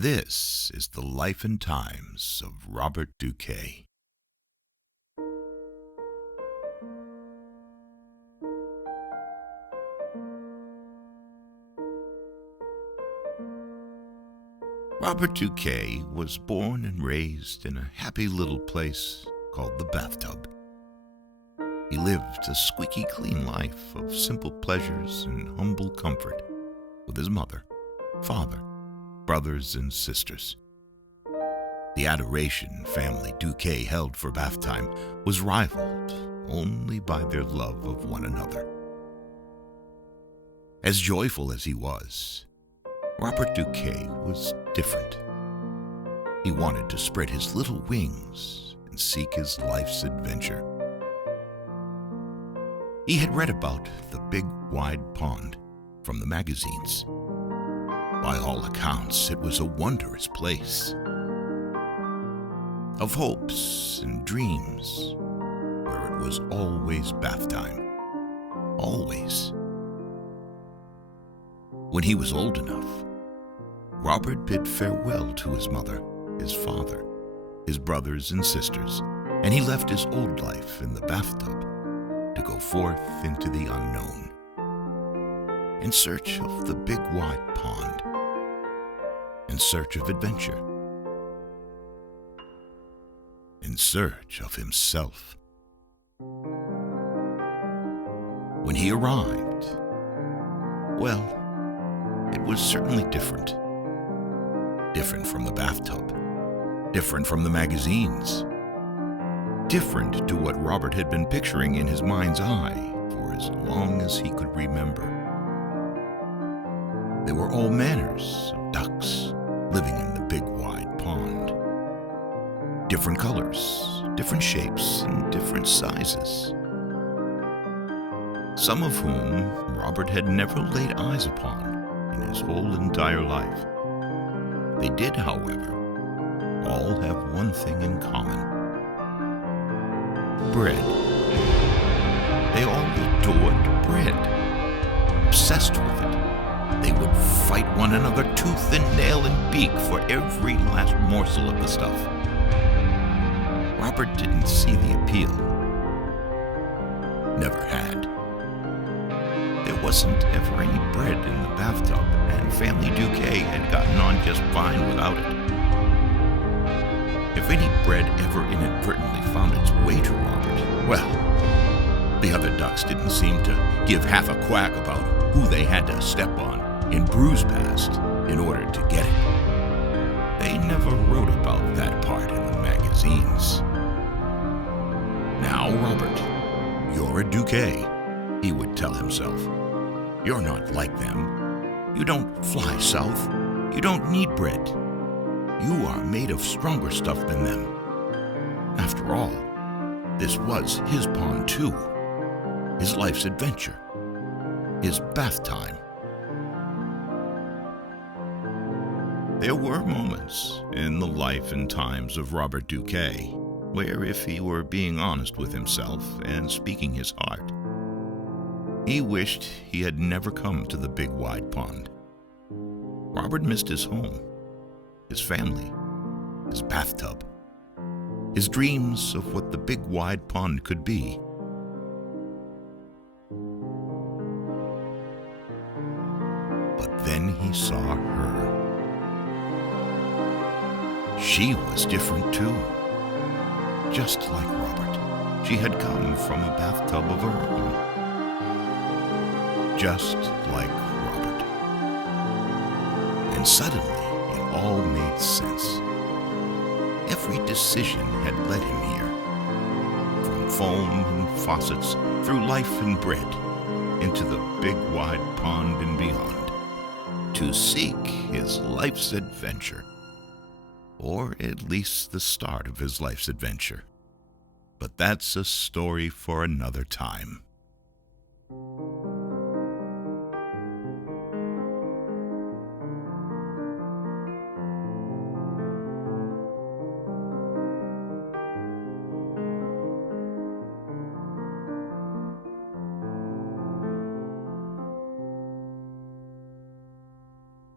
This is the life and times of Robert Duquet. Robert Duquet was born and raised in a happy little place called the Bathtub. He lived a squeaky clean life of simple pleasures and humble comfort with his mother, father, brothers, and sisters. The adoration family Duquet held for bath time was rivaled only by their love of one another. As joyful as he was, Robert Duquet was different. He wanted to spread his little wings and seek his life's adventure. He had read about the big wide pond from the magazines. By all accounts, it was a wondrous place of hopes and dreams, where it was always bath time. Always. When he was old enough, Robert bid farewell to his mother, his father, his brothers and sisters, and he left his old life in the bathtub to go forth into the unknown, in search of the big wide pond, in search of adventure, in search of himself. When he arrived, well, it was certainly different. Different from the bathtub, different from the magazines, different to what Robert had been picturing in his mind's eye for as long as he could remember. There were all manners of ducks living in the big wide pond. Different colors, different shapes, and different sizes. Some of whom Robert had never laid eyes upon in his whole entire life. They did, however, all have one thing in common: bread. They all adored bread, obsessed with it. They would fight one another tooth and nail and beak for every last morsel of the stuff. Robert didn't see the appeal. Never had. There wasn't ever any bread in the bathtub, and family Duquet had gotten on just fine without it. If any bread ever inadvertently found its way to Robert, well, the other ducks didn't seem to give half a quack about who they had to step on and bruise past in order to get it. They never wrote about that part in the magazines. "Now, Robert, you're a Duquet," he would tell himself. "You're not like them. You don't fly south. You don't need bread. You are made of stronger stuff than them." After all, this was his pond too, his life's adventure, his bath time. There were moments in the life and times of Robert Duquet where, if he were being honest with himself and speaking his heart, he wished he had never come to the big wide pond. Robert missed his home, his family, his bathtub, his dreams of what the big wide pond could be. But then he saw her. She was different too. Just like Robert, she had come from a bathtub of her own. Just like Robert. And suddenly, it all made sense. Every decision had led him here. From foam and faucets, through life and bread, into the big wide pond and beyond, to seek his life's adventure. Or at least the start of his life's adventure. But that's a story for another time.